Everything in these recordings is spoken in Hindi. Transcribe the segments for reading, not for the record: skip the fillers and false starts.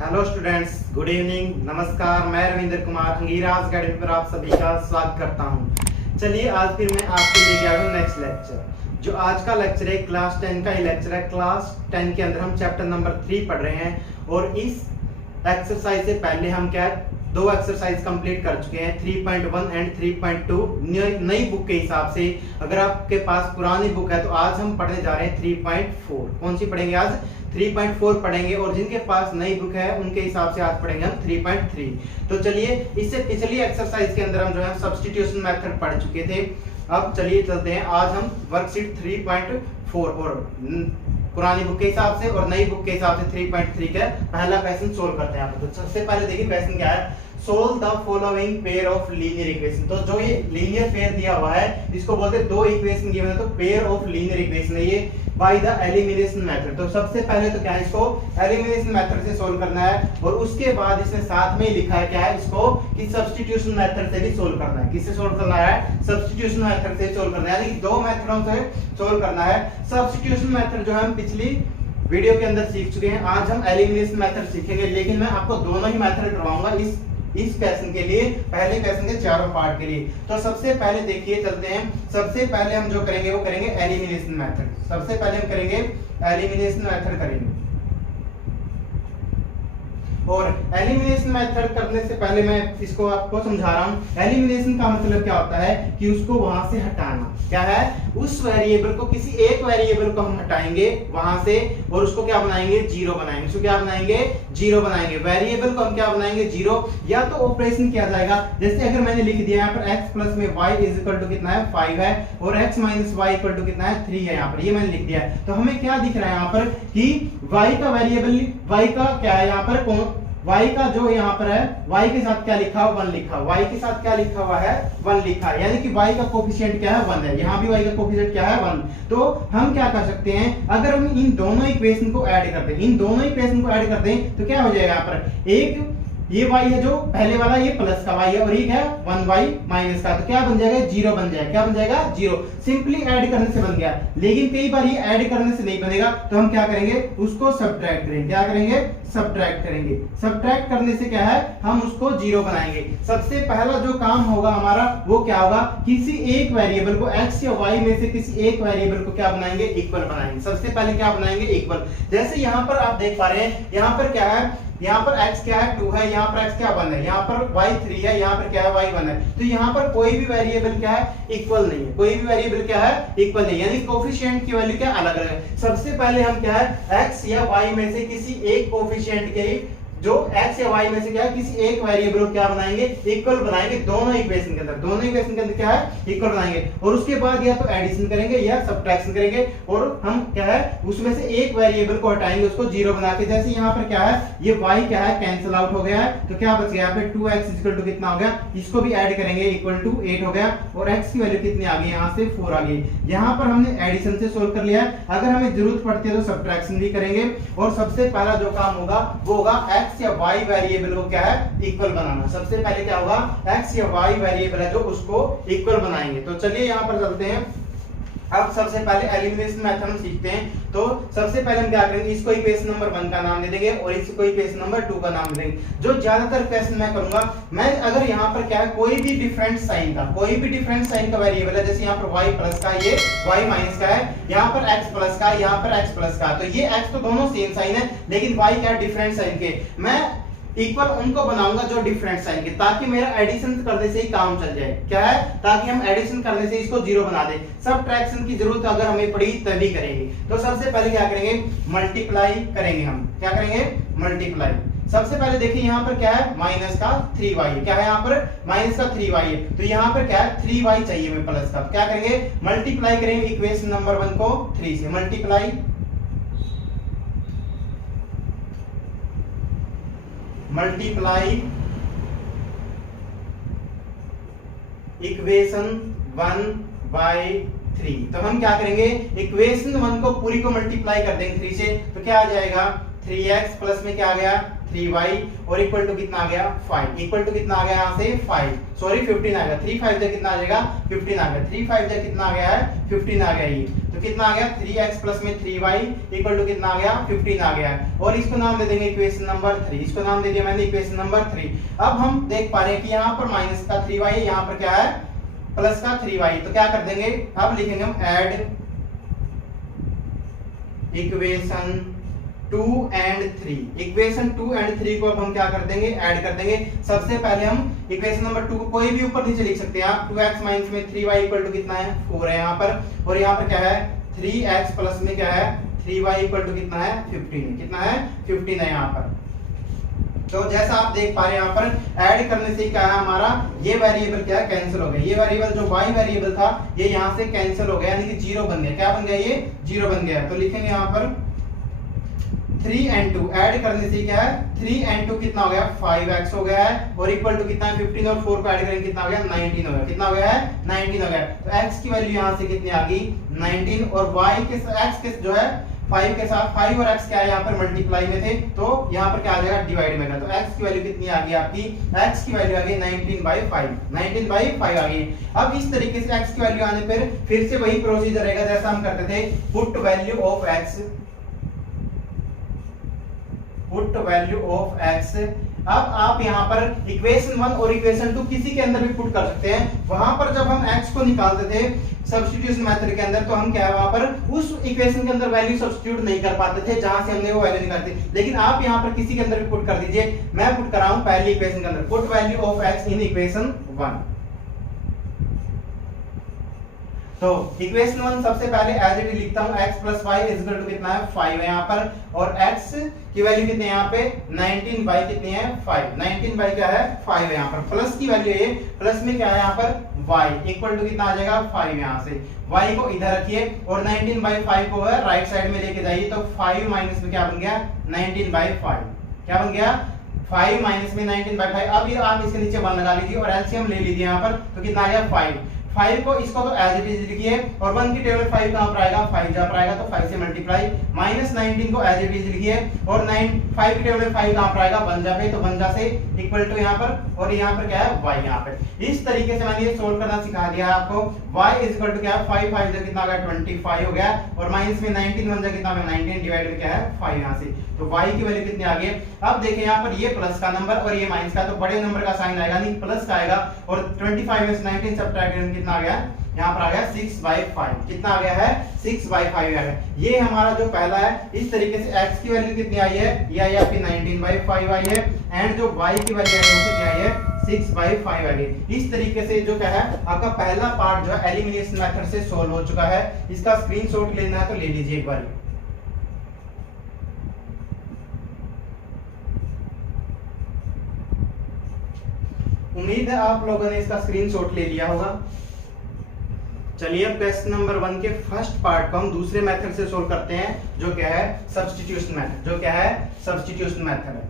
हेलो स्टूडेंट्स, गुड इवनिंग, नमस्कार। मैं रविंद्र कुमार अंगीराज अकेडमी पर आप सभी का स्वागत करता हूं। चलिए आज फिर मैं आपके लिए गया हूं नेक्स्ट लेक्चर। जो आज का लेक्चर है क्लास 10 का ही लेक्चर है। क्लास 10 के अंदर हम चैप्टर नंबर 3 पढ़ रहे हैं और इस एक्सरसाइज से पहले हम क्या दो एक्सरसाइज कंप्लीट कर चुके हैं, 3.1 एंड 3.2 नई बुक के हिसाब से। अगर आपके पास पुरानी बुक है तो आज हम पढ़ने जा रहे हैं 3.4। कौन सी पढ़ेंगे आज? 3.4 पढ़ेंगे। और जिनके पास नई बुक है उनके हिसाब से आज पढ़ेंगे हम 3.3। तो चलिए, इससे पिछली एक्सरसाइज के अंदर हम जो है सब्स्टिट्यूशन मेथड पढ़ चुके थे। अब चलिए चलते हैं, आज हम वर्कशीट 3.4 और पुरानी बुक के हिसाब से और नई बुक के हिसाब से 3.3 का पहला क्वेश्चन सोल्व करते हैं। आप तो सबसे पहले देखिए क्वेश्चन क्या है, solve the following pair of linear equation. तो जो ये लीनियर पेयर दिया हुआ है इसको बोलते हैं, दो इक्वेशन गिवन है तो पेयर ऑफ लीनियर इक्वेशन है ये बाय द एलिमिनेशन मेथड। तो सबसे पहले तो क्या है, इसको एलिमिनेशन मेथड से सोल्व करना है और उसके बाद इसने साथ में ही लिखा है क्या है इसको कि सब्स्टिट्यूशन मेथड से भी सोल्व करना है। किससे सोल्व करना है? सब्स्टिट्यूशन मेथड से सोल्व करना है, यानी दो मेथडों से सोल्व करना है। सब्स्टिट्यूशन मेथड जो हम पिछली वीडियो के अंदर सीख चुके हैं, आज हम एलिमिनेशन मेथड सीखेंगे। लेकिन मैं आपको दोनों ही मेथड करवाऊंगा इस क्वेश्चन के लिए, पहले क्वेश्चन के चारों पार्ट के लिए। तो सबसे पहले देखिए चलते हैं, सबसे पहले हम जो करेंगे वो करेंगे एलिमिनेशन मेथड। सबसे पहले हम करेंगे एलिमिनेशन मेथड करेंगे। और एलिमिनेशन मेथड करने से पहले मैं इसको आपको समझा रहा हूं। एलिमिनेशन का मतलब क्या होता है कि उसको वहां से हटाना। क्या है? उस वेरिएबल को, किसी एक वेरिएबल को हम हटाएंगे वहां से और उसको क्या बनाएंगे? जीरो बनाएंगे। उसको क्या बनाएंगे? जीरो बनाएंगे। वेरिएबल को हम क्या बनाएंगे? जीरो। या तो ऑपरेशन किया जाएगा, जैसे अगर मैंने लिख दिया यहाँ पर x प्लस में y इज इक्वल टू कितना है? 5 है और x minus y equal to कितना है? 3 है। यहाँ पर ये मैंने लिख दिया है। तो हमें क्या दिख रहा है यहाँ पर कि y का वेरिएबल, y का क्या है यहाँ पर, कौन y का जो यहाँ पर है, y के साथ क्या लिखा हुआ? 1 लिखा हुआ। y के साथ क्या लिखा हुआ है? 1 लिखा है, यानी कि y का कोफिशिएंट क्या है? 1 है। यहाँ भी y का कोफिशिएंट क्या है? 1। तो हम क्या कर सकते हैं, अगर हम इन दोनों इक्वेशन को ऐड कर दें, इन दोनों इक्वेशन को ऐड कर दें तो क्या हो जाएगा यहाँ पर, एक ये y है जो पहले वाला, ये प्लस का y है और ये क्या है? 1y माइनस का। तो क्या बन जाएगा? जीरो बन जाएगा। क्या बन जाएगा? जीरो। सिंपली ऐड करने से बन गया। लेकिन कई बार ये ऐड करने से नहीं बनेगा तो हम क्या करेंगे? उसको सब्ट्रैक्ट करेंगे। क्या करेंगे? सब्ट्रैक्ट करेंगे। सब्ट्रैक्ट करने से क्या है, हम उसको जीरो बनाएंगे। सबसे पहला जो काम होगा हमारा वो क्या होगा, किसी एक वेरिएबल को x या y में से किसी एक वेरिएबल को क्या बनाएंगे? इक्वल बनाएंगे। सबसे पहले क्या बनाएंगे? इक्वल। जैसे यहाँ पर आप देख पा रहे हैं, यहाँ पर क्या है, यहाँ पर x क्या है? 2 है, यहाँ पर x क्या 1 है, यहाँ पर y 3 है, यहाँ पर क्या है? y 1 है। तो यहाँ पर कोई भी वेरिएबल क्या है? इक्वल नहीं है। कोई भी वेरिएबल क्या है? इक्वल नहीं, यानी कोफिशिएंट की वैल्यू क्या अलग अलग है। सबसे पहले हम क्या है, x या y में से किसी एक कोफिशिएंट के जो x या y में से क्या है, किसी एक वेरिएबल को क्या बनाएंगे? इक्वल बनाएंगे। दोनों इक्वेशन के अंदर, दोनों इक्वेशन के अंदर क्या है? इक्वल बनाएंगे। और उसके बाद या तो एडिशन करेंगे या सब्ट्रैक्शन करेंगे और हम क्या है उसमें से एक वेरिएबल को हटाएंगे, उसको जीरो बना के। जैसे यहाँ पर क्या है, ये y क्या है? कैंसिल आउट हो गया है। तो क्या बच गया? यहाँ पे 2x इक्वल टू कितना हो गया? इसको भी ऐड करेंगे, इक्वल टू 8 हो गया। और x की वैल्यू कितनी आ गई? यहाँ से 4 आ गई। यहाँ पर हमने एडिशन से सोल्व कर लिया है। अगर हमें जरूरत पड़ती है तो सब्ट्रैक्शन भी करेंगे। और सबसे पहला जो काम होगा वो होगा x या y वेरिएबल को क्या है? इक्वल बनाना। सबसे पहले क्या होगा, x या y वेरिएबल है जो उसको इक्वल बनाएंगे। तो चलिए यहाँ पर चलते हैं। अब सबसे पहले एलिमिनेशन मेथड हम सीखते हैं। तो सबसे पहले हम क्या करेंगे, इसको इक्वेशन नंबर 1 का नाम दे देंगे और इसको इक्वेशन नंबर 2 का नाम दे देंगे। जो ज्यादातर क्वेश्चन मैं करूंगा, मैं अगर यहाँ पर क्या है, कोई भी डिफरेंट साइन का वेरिएबल है, जैसे यहाँ पर y प्लस का, ये y माइनस का है, यहाँ पर x प्लस का, यहाँ पर x प्लस का, तो ये x तो दोनों सेम साइन है, लेकिन y क्या है? डिफरेंट साइन के। मैं इक्वल उनको बनाऊंगा जो डिफरेंट साइन के, ताकि मेरा एडिशन करने से ही काम चल जाए। क्या है? ताकि हम एडिशन करने से इसको जीरो बना दें। सब्ट्रैक्शन की जरूरत अगर हमें पड़ी तभी करेंगे। तो सबसे पहले क्या करेंगे? मल्टीप्लाई करेंगे। हम क्या करेंगे? मल्टीप्लाई। सबसे पहले देखिए यहाँ पर क्या है? माइनस का 3y है। क्या है यहाँ पर? माइनस का 3y है। तो यहाँ पर क्या है? 3y चाहिए हमें प्लस का। तो क्या करेंगे? मल्टीप्लाई करेंगे इक्वेशन नंबर 1 को 3 से। Multiply equation 1 by 3। तो हम क्या करेंगे? इक्वेशन 1 को पूरी को मल्टीप्लाई कर देंगे 3 से। तो क्या आ जाएगा? 3x प्लस में क्या आ गया 3y और इक्वल टू कितना आ गया 5, इक्वल टू कितना आ गया यहाँ से 5, सॉरी 15 आ गया, 3 5 कितना आ जाएगा 15 आ गया, 3 5 कितना आ गया है 15 आ गया। ये तो कितना आ गया 3x प्लस में 3y इक्वल टू कितना आ गया 15 आ गया है। और इसको नाम दे देंगे इक्वेशन नंबर 3, इसको नाम दे दिया मैंने इक्वेशन नंबर 3। अब हम देख पा रहे हैं कि यहाँ पर माइनस का 3y है, यहाँ पर क्या है प्लस का 3y, तो क्या कर देंगे अब लिखेंगे हम add equation 2 and 3, equation 2 and 3 को अब हम क्या कर देंगे ऐड कर देंगे। सबसे पहले हम इक्वेशन नंबर 2 को कोई भी ऊपर नीचे लिख सकते हैं आप, 2x माइनस में 3y इक्वल टू कितना है 4 है यहाँ पर, और यहाँ पर क्या है 3x प्लस में क्या है 3y इक्वल टू कितना है 15, कितना है 15 है यहाँ पर। तो जैसा आप देख पा रहे हैं यहाँ पर ऐड करने से क्या है हमारा ये वेरिएबल क्या है कैंसिल हो गया, ये वेरिएबल जो y वेरिएबल था ये यहाँ से कैंसिल हो गया, यानी कि 0 बन गया, क्या बन गया ये 0 बन गया। तो लिखेंगे यहाँ पर 3 and 2 ऐड करने से क्या है 3 and 2 कितना हो गया 5x हो गया है, और इक्वल टू कितना है 15 और 4 को ऐड करेंगे कितना हो गया 19 हो गया, कितना हो गया है 19 हो गया। तो x की वैल्यू यहाँ से कितनी आ गई 19, और y के x के जो है 5 के साथ 5 और x क्या है यहाँ पर मल्टीप्लाई में थे, तो यहाँ पर क्या आ जाएगा डिवाइड में, तो x की वैल्यू कितनी आ गई आपकी x की वैल्यू आ गई 19/5, 19/5 आ गई। अब इस तरीके से x की वैल्यू आने पर फिर से वही प्रोसीजर रहेगा जैसा हम करते थे, put value of x, put value of x। अब आप यहाँ पर इक्वेशन 1 और इक्वेशन 2 किसी के अंदर भी पुट कर सकते हैं। वहां पर जब हम x को निकालते थे सब्स्टिट्यूशन मेथड के अंदर, तो हम क्या है वहां पर उस इक्वेशन के अंदर वैल्यू सब्स्टिट्यूट नहीं कर पाते थे जहां से हमने वो वैल्यू निकाली थी, लेकिन आप यहाँ पर किसी के अंदर भी पुट कर दीजिए। मैं पुट कर रहा हूं पहली इक्वेशन के अंदर, put value of x in equation 1। तो इक्वेशन 1 सबसे पहले एज इट इज लिखता हूं x plus y is equal to कितना है 5 है यहाँ पर, और x की वैल्यू कितनी है यहाँ पे 19 कितनी है 5, 19 क्या है 5 है यहाँ पर, प्लस की वैल्यू है प्लस में क्या है यहाँ पर y इक्वल टू कितना आ जाएगा 5, यहाँ से y को इधर रखिए और 19/5 को है राइट साइड में लेके जाइए, तो 5 माइनस में क्या बन गया 19/5, क्या बन गया 5 माइनस में 19/5। अब ये आप इसके नीचे 1 लगा लीजिए और एलसीएम ले लीजिए यहाँ पर, तो कितना आ गया 5 को इसको तो एज इट इज लिखिए, और 1 की टेबल 5 कहां पर आएगा 5 जहां पर आएगा, तो 5 से मल्टीप्लाई, माइनस 19 को एज इट इज लिखिए, और 5 की टेबल 5 कहां पर आएगा 1 जहां पे, तो 1 जहां से इक्वल टू यहां पर, और यहां पर क्या है y यहां पे। इस तरीके से मैंने ये सोल्व करना सिखा दिया आपको। y इज इक्वल टू क्या है 5 5 से कितना आ गया 25 हो गया, और माइनस में 19 1 से कितना आ गया 19 डिवाइड में क्या है 5 यहां से, तो y की वैल्यू कितनी आ गई। अब देखिए यहां पर ये प्लस का नंबर और ये माइनस का, तो बड़े नंबर का साइन आएगा नहीं प्लस का आएगा, और 25 में से 19 सब्ट्रैक्ट करेंगे कितना आ गया यहाँ पर आ गया 6/5, कितना आ गया है 6/5 आ गया। ये हमारा जो पहला है, इस तरीके से x की वैल्यू कितनी आई है, ये आई आपकी 19/5 आई है, एंड जो y की वैल्यू है वो कितनी आई है 6/5 आ गई। इस तरीके से जो क्या है आपका पहला पार्ट जो है एलिमिनेशन मेथड से सोल्व हो चुका है। इसका स्क्रीनशॉट लेना है तो ले लीजिए एक बार। उम्मीद है आप लोगों ने इसका स्क्रीनशॉट ले लिया होगा। चलिए अब क्वेश्चन नंबर 1 के फर्स्ट पार्ट को हम दूसरे मेथड से सोल्व करते हैं, जो क्या है सब्स्टिट्यूशन मेथड, जो क्या है सब्स्टिट्यूशन मेथड है।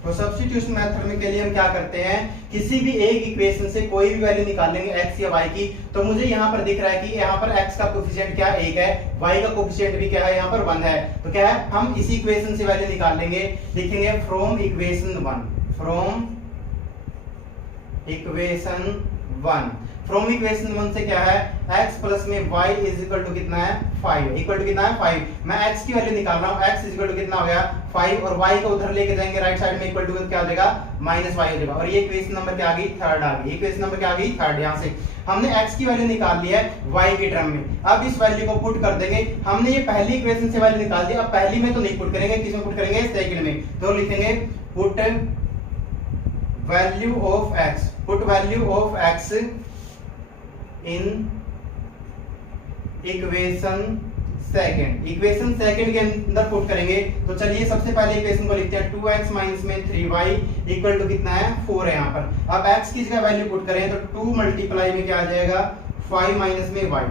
तो सब्स्टिट्यूशन मेथड में के लिए हम क्या करते हैं, किसी भी एक इक्वेशन से कोई भी वैल्यू निकालेंगे x या y की, तो मुझे यहाँ पर दिख रहा है कि यहाँ पर x का कोफिशिएंट क्या 1 है, y का कोफिशिएंट भी क्या है यहाँ पर 1 है, तो क्या है हम इसी इक्वेशन से वैल्यू निकाल लेंगे। लिखेंगे from equation 1, from equation 1, from equation 1 से क्या है x प्लस में y इज इक्वल टू कितना है 5, इक्वल टू कितना है 5। मैं x की वैल्यू निकाल रहा हूँ, x इज इक्वल टू कितना हो गया 5, और y को उधर लेके जाएंगे राइट साइड में, इक्वल टू क्या हो जाएगा -y हो जाएगा, और ये इक्वेशन नंबर क्या आ गई थर्ड आ गई, इक्वेशन नंबर क्या आ गई थर्ड। यहाँ से हमने x की वैल्यू निकाल ली है y के टर्म में। अब इस वैल्यू को पुट कर देंगे। हमने ये पहली इक्वेशन से वैल्यू निकाल दी, अब पहली में तो नहीं पुट करेंगे, किसमें पुट करेंगे सेकंड में, तो लिखेंगे put value of x, put value of x in equation second, equation second के अंदर पुट करेंगे। तो चलिए सबसे पहले इक्वेशन को लिखते हैं 2x माइनस में 3y इक्वल टू कितना है 4 है यहाँ पर। अब x की जगह वैल्यू पुट करें तो 2 मल्टीप्लाई में क्या आ जाएगा 5 माइनस में y,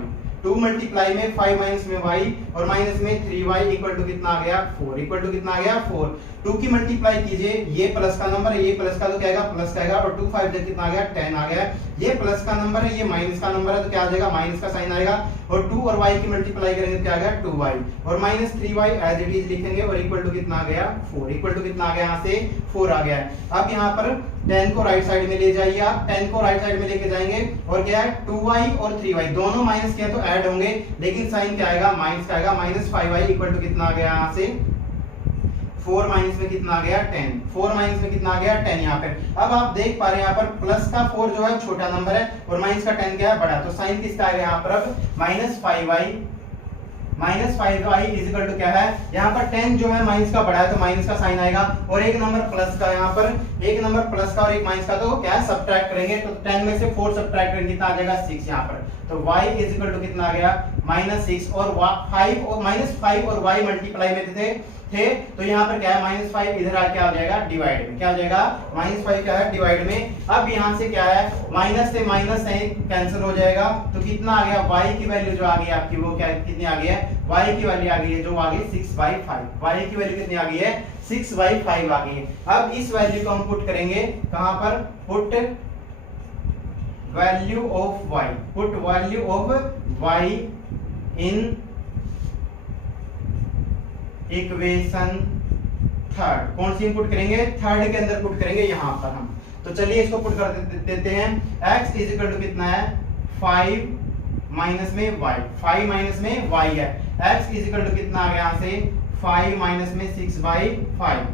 2 मल्टीप्लाई में 5 माइनस में y और माइनस में 3y इक्वल टू कितना आ गया 4, इक्वल टू कितना आ गया 4। 2 की मल्टीप्लाई कीजिए, ये प्लस का नंबर है, ये प्लस का तो क्या आएगा प्लस का आएगा, और 2 5 जब कितना आ गया 10 आ गया। ये प्लस का नंबर है, ये माइनस का नंबर है, तो क्या आ जाएगा माइनस का साइन आएगा, और 2 और y की मल्टीप्लाई करेंगे तो क्या आ गया 2y, और minus 3y as it is लिखेंगे, और इक्वल टू कितना आ गया 4, इक्वल टू कितना आ गया यहाँ से 4 आ गया है। अब यहाँ पर 10 को राइट साइड में ले जाइए, आप 10 को राइट साइड में लेके जाएंगे, और क्या है 2y और 3y दोनों माइनस किया तो ऐड होंगे, लेकिन साइन क्या आएगा माइनस का आएगा, माइनस 5y इक्वल टू कितना आ गया यहाँ से 4 माइनस में कितना आ गया 10, 4 माइनस में कितना आ गया 10 यहाँ पे। अब आप देख पा रहे हैं यहाँ पर प्लस का 4 जो है छोटा नंबर है, और माइनस का 10 क्या है बड़ा, तो साइन किसका आएगा यहाँ पर अब minus 5y is equal to क्या है, यहाँ पर 10 जो है माइनस का बड़ा है तो माइनस का साइन आएगा, और एक नंबर प्लस का, यहाँ पर एक नंबर प्लस का और एक माइनस का, तो क्या है सब्ट्रैक्ट करेंगे, तो 10 में से 4 सब्ट्रैक्ट करेंगे कितना आ जाएगा 6 यहाँ पर, तो y इज इक्वल टू कितना आ गया -6, और 5 और -5 और y मल्टीप्लाई में थे तो यहाँ पर क्या है -5 इधर आ क्या हो जाएगा डिवाइड में, क्या हो जाएगा -5 क्या है डिवाइड में। अब यहाँ से क्या है माइनस से माइनस कैंसिल हो जाएगा, तो कितना आ गया y की वैल्यू जो आ गई आपकी वो क्या कितनी आ गई है, y की वैल्यू आ गई है जो आ गई 6/5, y की वैल्यू कितनी आ गई है 6/5 आ गई है। अब इस वैल्यू को हम पुट करेंगे कहां पर, put value of y, put value of y in equation third, कौन सी इनपुट करेंगे थर्ड के अंदर पुट करेंगे यहाँ पर हम, तो चलिए इसको पुट कर देते हैं। x इज इक्वल टू कितना है 5 माइनस में y, 5 माइनस में y है, x इज इक्वल टू कितना आ गया यहाँ से 5 माइनस में 6/5,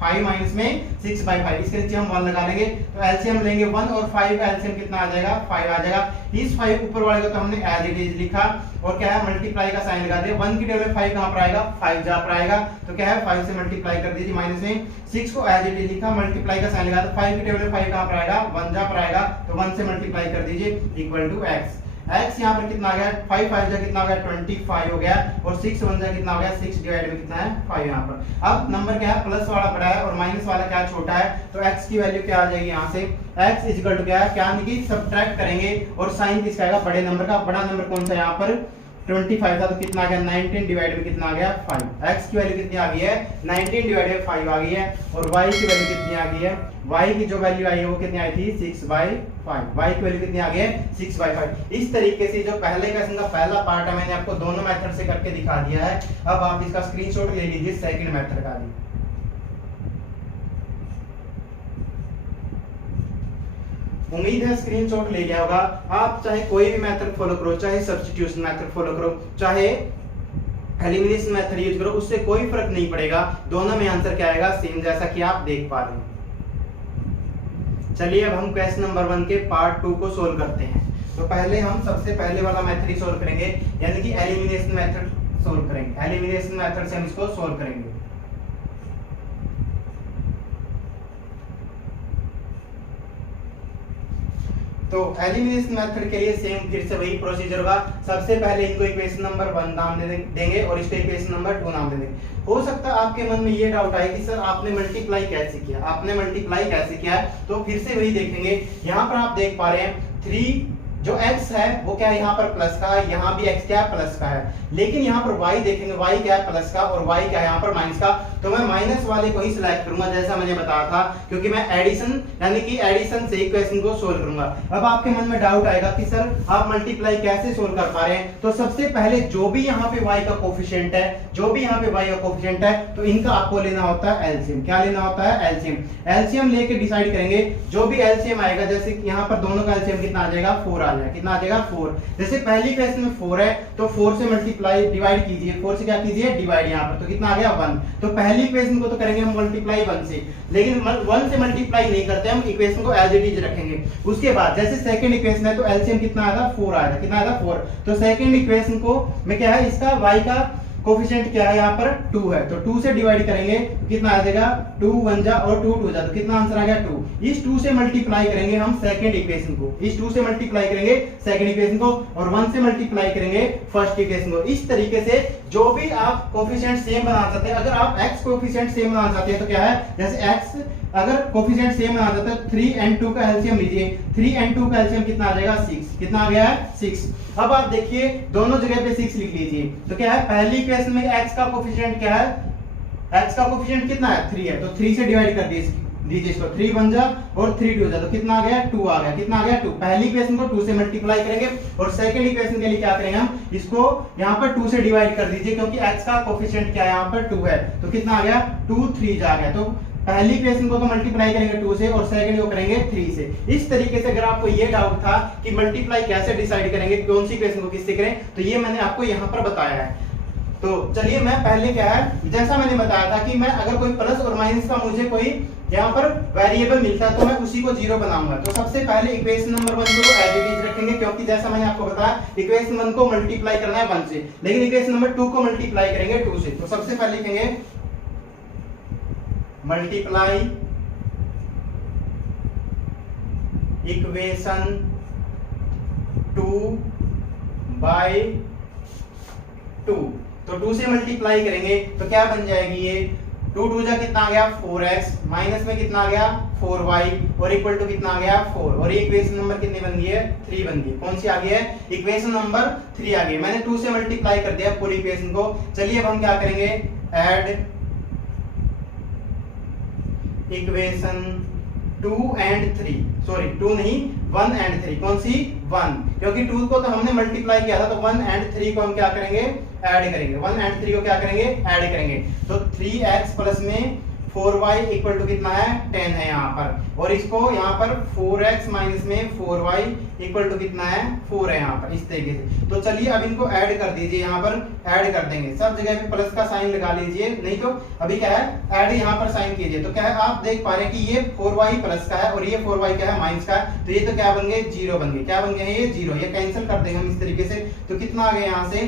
5 माइनस में 6/5, इसके नीचे हम 1 लगा लेंगे, तो एलसीएम लेंगे 1 और 5 का एलसीएम कितना आ जाएगा 5 आ जाएगा। इस 5 ऊपर वाले को तो हमने एज इट इज लिखा, और क्या है मल्टीप्लाई का साइन लगा दिया, 1 की टेबल में 5 कहां पर आएगा 5 जहां पर आएगा, तो क्या है 5 से मल्टीप्लाई कर दीजिए, माइनस में 6 को एज इट इज लिखा, मल्टीप्लाई का साइन लगा, तो 5 की टेबल में 5 कहां पर आएगा 1 जहां पर आएगा, तो 1 से मल्टीप्लाई कर दीजिए इक्वल टू x। x यहाँ पर कितना आ गया 5 5 जा कितना हो गया 25 हो गया, और 6 1 जा कितना हो गया 6 डिवाइड में कितना है 5 यहाँ पर। अब नंबर क्या है प्लस वाला बड़ा है और माइनस वाला क्या छोटा है, तो x की वैल्यू क्या आ जाएगी यहाँ से x इज इक्वल टू क्या है, क्या यानी सब्ट्रैक्ट करेंगे, और साइन किसका आएगा बड़े नंबर का, बड़ा नंबर कौन सा यहाँ पर 25 था, तो कितना आ गया 19 डिवाइड में कितना आ गया 5, x की वैल्यू कितनी आ गई है 19 डिवाइड में 5 आ गई है, और y की वैल्यू कितनी आ गई है, y की जो वैल्यू आई है वो कितनी आई थी 6/5, y की वैल्यू कितनी आ गई है 6/5। इस तरीके से जो पहले क्वेश्चन का पहला पार्ट है मैंने आपको दोनों मेथड से करके दिखा दिया है, अब आप इसका स्क्रीनशॉट ले लीजिए सेकंड मेथड का भी। उम्मीद है स्क्रीनशॉट ले गया होगा। आप चाहे कोई भी मेथड फॉलो करो, चाहे सब्स्टिट्यूशन मेथड फॉलो करो, चाहे एलिमिनेशन मेथड यूज करो, उससे कोई फर्क नहीं पड़ेगा, दोनों में आंसर क्या आएगा सेम, जैसा कि आप देख पा रहे हैं। चलिए अब हम क्वेश्चन नंबर 1 के पार्ट 2 को सोल्व करते हैं। तो पहले हम सबसे पहले वाला मेथड ही सोल्व करेंगे, यानी कि एलिमिनेशन मेथड सोल्व करेंगे, एलिमिनेशन मेथड से हम इसको सोल्व करेंगे। तो एलिमिनेशन मेथड के लिए सेम फिर से वही प्रोसीजर होगा, सबसे पहले इनको इक्वेशन नंबर 1 नाम देंगे और इसको इक्वेशन नंबर 2 नाम दे देंगे। हो सकता है आपके मन में ये डाउट आए कि सर आपने मल्टीप्लाई कैसे किया, आपने मल्टीप्लाई कैसे किया, तो फिर से वही देखेंगे। यहाँ पर आप देख पा रहे हैं 3 जो x है वो क्या है यहाँ पर प्लस का है, यहाँ भी x क्या है प्लस का है, लेकिन यहाँ पर y देखेंगे y क्या है प्लस का और y क्या है यहाँ पर माइनस का, तो मैं माइनस वाले को ही सिलेक्ट करूंगा जैसा मैंने बताया था, क्योंकि मैं एडिशन यानी कि एडिशन से इक्वेशन को सोल्व करूंगा। अब आपके मन में डाउट आएगा कि सर आप मल्टीप्लाई कैसे सोल्व कर पा रहे हैं, तो सबसे पहले जो भी यहाँ पे y का कोफिशिएंट है, जो भी यहाँ पे y का कोफिशिएंट है, तो इनका आपको लेना होता है एलसीएम। क्या लेना होता है एलसीएम, एलसीएम लेके डिसाइड करेंगे, जो भी एलसीएम आएगा, जैसे यहाँ पर दोनों का एलसीएम कितना आ जाएगा 4 आ जाएगा, कितना आ जाएगा 4। जैसे पहली क्वेश्चन में 4 है तो 4 से मल्टीप्लाई डिवाइड कीजिए, 4 से क्या कीजिए डिवाइड, यहाँ पर तो कितना आ गया 1। तो पहली इक्वेशन को तो करेंगे हम मल्टीप्लाई 1 से, लेकिन 1 से मल्टीप्लाई नहीं करते, हम इक्वेशन को एज इट इज रखेंगे। उसके बाद जैसे सेकंड इक्वेशन है तो एलसीएम कितना आएगा 4 आएगा, कितना आएगा 4। तो सेकंड इक्वेशन को में क्या है, इसका y का कोफिशिएंट क्या है यहाँ पर 2 है, तो 2 से डिवाइड करेंगे तो कितना आ जाएगा 2 1 जा और 2 2 जा, तो कितना आंसर आ गया 2। इस 2 से मल्टीप्लाई करेंगे हम सेकंड इक्वेशन को, इस 2 से मल्टीप्लाई करेंगे सेकंड इक्वेशन को, और 1 से मल्टीप्लाई करेंगे फर्स्ट इक्वेशन को। इस तरीके से जो भी आप कोफिशिएंट सेम बनाना चाहते हैं, अगर आप x कोफिशिएंट सेम बनाना चाहते हैं तो क्या है, जैसे x अगर कोफिशिएंट सेम आ जाता है 3 and 2 का एलसीएम लीजिए, 3 and 2 का एलसीएम कितना आ जाएगा 6, कितना आ गया है 6। अब आप देखिए दोनों जगह पे 6 लिख लीजिए, तो क्या है पहली इक्वेशन में x का कोफिशिएंट क्या है, x का कोफिशिएंट कितना है 3 है, तो 3 से डिवाइड कर दीजिए इसको, 3 बन जा और 3 2 जा, तो कितना आ गया 2 आ गया, कितना आ गया 2। पहली इक्वेशन को 2 से मल्टीप्लाई करेंगे और सेकंड इक्वेशन के लिए क्या करेंगे हम, इसको यहाँ पर 2 से डिवाइड कर दीजिए क्योंकि x का कोफिशिएंट क्या है यहाँ पर 2 है, तो कितना आ गया 2 3 जा गया। तो पहली इक्वेशन को तो मल्टीप्लाई करेंगे 2 से और सेकंड को करेंगे 3 से। इस तरीके से अगर आपको ये डाउट था कि मल्टीप्लाई कैसे डिसाइड करेंगे, कौन सी इक्वेशन को किससे करें, तो ये मैंने आपको यहाँ पर बताया है। तो चलिए मैं पहले क्या है, जैसा मैंने बताया था कि मैं अगर कोई प्लस और माइनस का मुझे कोई यहाँ पर वेरिएबल मिलता है तो मैं उसी को 0 बनाऊंगा। तो सबसे पहले इक्वेशन नंबर 1 को एज इट इज रखेंगे क्योंकि जैसा मैंने आपको बताया इक्वेशन 1 को मल्टीप्लाई करना है 1 से, लेकिन इक्वेशन नंबर 2 को मल्टीप्लाई करेंगे 2 से। तो सबसे पहले लिखेंगे मल्टीप्लाई इक्वेशन 2 बाय 2, तो 2 से मल्टीप्लाई करेंगे तो क्या बन जाएगी ये 2 2 जा कितना आ गया 4x, माइनस में कितना आ गया 4y और इक्वल टू कितना आ गया 4, और ये इक्वेशन नंबर कितनी बन गई है 3 बन गई। कौन सी आ गई है इक्वेशन नंबर 3 आ गई। मैंने 2 से मल्टीप्लाई कर दिया पूरी इक्वेशन को। चलिए अब हम क्या करेंगे, ऐड इक्वेशन 2 and 3, सॉरी 2 नहीं 1 and 3, कौन सी 1, क्योंकि 2 को तो हमने मल्टीप्लाई किया था, तो 1 and 3 को हम क्या करेंगे ऐड करेंगे, 1 and 3 को क्या करेंगे ऐड करेंगे। तो 3x प्लस में 4y इक्वल टू कितना है 10 है यहाँ पर, और इसको यहाँ पर 4x माइनस में 4y इक्वल टू कितना है 4 है यहाँ पर, इस तरीके से। तो चलिए अब इनको ऐड कर दीजिए, यहाँ पर ऐड कर देंगे, सब जगह पे प्लस का साइन लगा लीजिए, नहीं तो अभी क्या है ऐड यहाँ पर साइन कीजिए। तो क्या है आप देख पा रहे हैं कि ये 4y प्लस का है और ये 4y क्या है माइनस का है, तो ये तो क्या बन गए 0 बन गए, क्या बन गए ये 0, ये कैंसिल कर देंगे हम इस तरीके से। तो कितना आ गया यहाँ से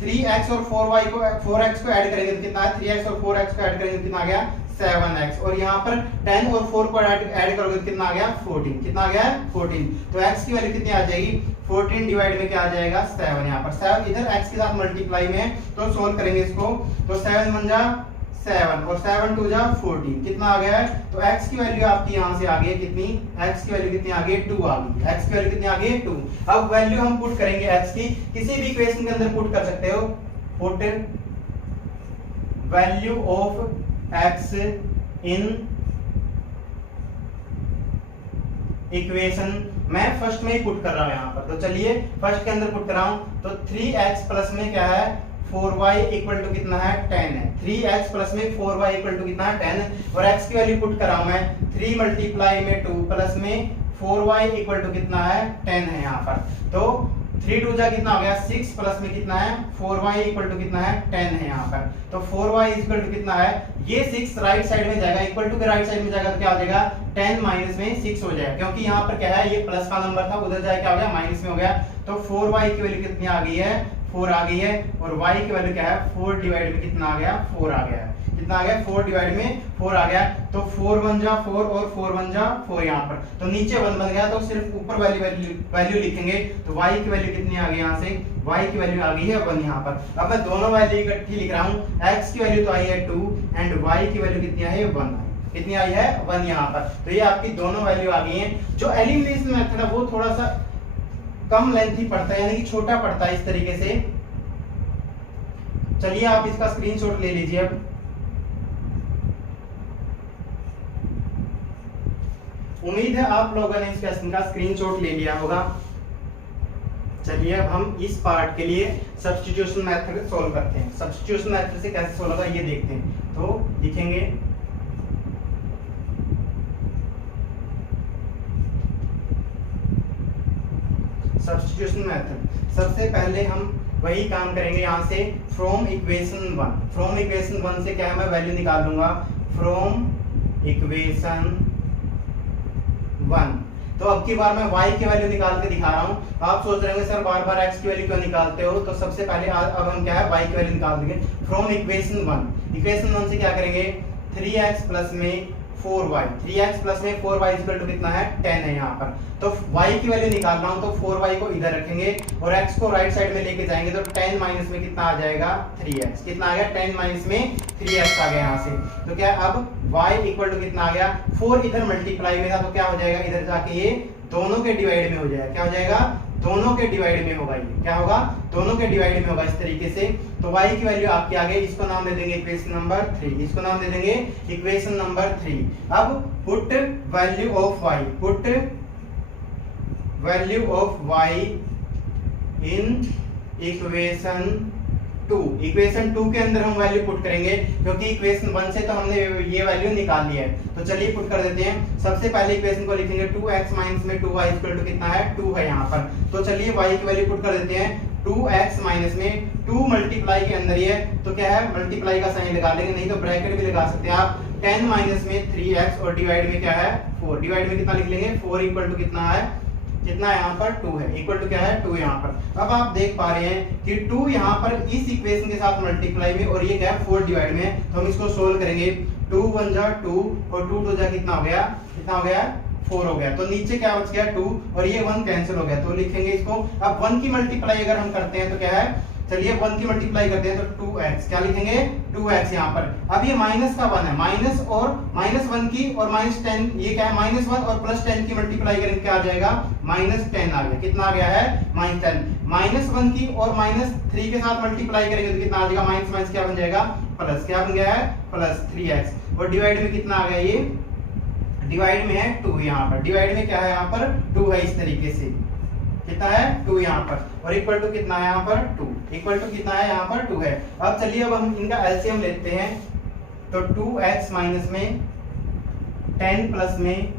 3x और 4x को ऐड करेंगे तो कितना है 3x और 4x को ऐड करेंगे तो कितना आ गया 7x, और यहाँ पर 10 और 4 को ऐड करोगे तो कितना आ गया 14, कितना आ गया 14। तो x की वैल्यू कितनी आ जाएगी 14 डिवाइड में क्या आ जाएगा 7, यहाँ पर 7 इधर x के साथ मल्टीप्लाई में, तो सोल्व करेंगे इसको, तो 7 बन जा 7 और 7 2 जा 14, कितना आ गया है। तो x की वैल्यू आपकी यहाँ से आ गई कितनी, x की वैल्यू कितनी आ गई 2 आ गई, x की वैल्यू कितनी आ गई 2। अब वैल्यू हम पुट करेंगे x की, किसी भी इक्वेशन के अंदर पुट कर सकते हो, put value of x in equation, मैं फर्स्ट में ही पुट कर रहा हूं यहाँ पर, तो चलिए फर्स्ट के अंदर पुट कर रहा हूं। तो 3x प्लस में क्या है 4y इक्वल टू कितना है 10 है, 3x प्लस में 4y इक्वल टू कितना है 10, और x की वैल्यू पुट कर रहा हूं मैं 3 मल्टीप्लाई में 2 प्लस में 4y इक्वल टू कितना है 10 है यहाँ पर। तो 3 2 जा कितना हो गया 6 प्लस में कितना है 4y इक्वल टू कितना है 10 है यहाँ पर। तो 4y इक्वल टू कितना है, ये 6 राइट साइड में जाएगा, इक्वल टू के राइट साइड में जाएगा तो क्या हो जाएगा 10 माइनस में 6 हो जाएगा, क्योंकि यहाँ पर क्या है ये प्लस का नंबर था, उधर जाए क्या हो गया माइनस में हो गया। तो 4y की वैल्यू कितनी आ गई है 4 आ गई है, और y की वैल्यू क्या है 4 डिवाइड में कितना आ गया 4 आ गया है, कितना आ गया 4 डिवाइड में 4 आ गया। तो 4 बन जा 4 और 4 बन जा 4 यहाँ पर, तो नीचे 1 बन गया, तो सिर्फ ऊपर वैल्यू लिखेंगे। तो y की वैल्यू कितनी आ गई यहाँ से, y की वैल्यू आ गई है 1 यहाँ पर। अब मैं दोनों वैल्यू इकट्ठी लिख रहा हूँ, x की वैल्यू तो आई है 2 एंड y की वैल्यू कितनी आई है 1, कितनी आई है 1 यहाँ पर। तो ये आपकी दोनों वैल्यू आ गई हैं। जो एलिमिनेशन मेथड है वो थोड़ा सा कम लेंथी पड़ता है, यानी कि छोटा पड़ता है इस तरीके से। चलिए आप इसका स्क्रीनशॉट ले लीजिए। अब उम्मीद है आप लोगों ने इस क्वेश्चन का स्क्रीनशॉट ले लिया होगा। चलिए अब हम इस पार्ट के लिए सब्स्टिट्यूशन मेथड सॉल्व करते हैं। सब्स्टिट्यूशन मेथड से कैसे सॉल्व होगा ये देखते हैं। तो लिखेंगे सब्स्टिट्यूशन मेथड। सबसे पहले हम वही काम करेंगे यहाँ से, फ्रॉम इक्वेशन 1। फ्रॉम इक्वेशन 1 से क्या है मैं वैल्यू निकाल लूंगा, फ्रॉम इक्वेशन 1। तो अब की बार मैं y की वैल्यू निकाल के दिखा रहा हूँ। आप सोच रहे होंगे सर बार बार x की वैल्यू क्यों निकालते हो, तो सबसे पहले अब हम क्या है y की वैल्यू निकाल देंगे फ्रॉम इक्वेशन 1। इक्वेशन 1 से क्या करेंगे 3x प्लस में 4y, 3x प्लस में 4y इक्वल टू कितना है 10 है यहाँ पर। तो y की वैल्यू निकाल रहा हूँ तो 4y को इधर रखेंगे और x को राइट साइड में लेके जाएंगे तो 10 माइनस में कितना आ जाएगा 3x। कितना आ गया 10 माइनस में 3x आ गया यहाँ से। तो क्या अब y इक्वल टू कितना आ गया 4 इधर मल्टीप्लाई में था तो क्या हो जाएगा इधर जाके ये दोनों के डिवाइड में हो जाएगा। क्या हो जाएगा दोनों के डिवाइड में होगा। ये क्या होगा दोनों के डिवाइड में होगा इस तरीके से। तो y की वैल्यू आपके आगे इसको नाम दे देंगे इक्वेशन नंबर 3, इसको नाम दे देंगे इक्वेशन नंबर 3। अब put value of y, put value of y in equation 2। Equation 2 के अंदर हम वैल्यू पुट करेंगे क्योंकि इक्वेशन 1 से तो हमने ये वैल्यू निकाल लिया है। तो चलिए पुट कर देते हैं। सबसे पहले इक्वेशन को लिखेंगे 2x माइनस में 2y इक्वल टू कितना है 2 है यहाँ पर। तो चलिए y की वैल्यू पुट कर देते हैं। 2x माइनस में 2 मल्टीप्लाई के अंदर ये तो क्या है मल्टीप्लाई का साइन लगा लेंगे, नहीं तो ब्रैकेट भी लगा सकते हैं आप। 10 माइनस में 3x और डिवाइड में क्या है 4। डिवाइड में कितना लिख लेंगे 4 इक्वल टू कितना है कितना यहाँ पर 2 है, इक्वल टू क्या है 2 यहाँ पर। अब आप देख पा रहे हैं कि 2 यहाँ पर इस इक्वेशन के साथ मल्टीप्लाई में और ये क्या है 4 डिवाइड में। तो हम इसको सोल्व करेंगे। 2 1 जा 2 और 2 2 जा कितना हो गया 4 हो गया। तो नीचे क्या बच गया 2 और ये 1 कैंसिल हो गया। तो लिखेंगे इसको। अब 1 की मल्टीप्लाई अगर हम करते हैं तो क्या है चलिए 1 की मल्टीप्लाई करते हैं तो 2x। क्या लिखेंगे 2x यहाँ पर। अब ये माइनस का 1 है, माइनस और -1 की और -10 ये क्या है -1 और +10 की मल्टीप्लाई करेंगे क्या आ जाएगा -10 आ गया। कितना आ गया है -10। -1 की और -3 के साथ मल्टीप्लाई करेंगे तो कितना आ जाएगा माइनस क्या बन जाएगा प्लस। क्या बन गया है +3x। और डिवाइड में कितना आ गया ये डिवाइड में है 2 यहाँ पर। डिवाइड में क्या है यहाँ पर 2 है इस तरीके से। कितना है 2 यहाँ पर और इक्वल टू कितना है यहाँ पर 2। इक्वल टू कितना है यहाँ पर 2 है। अब चलिए अब हम इनका एलसीएम लेते हैं। तो 2x माइनस में 10 प्लस में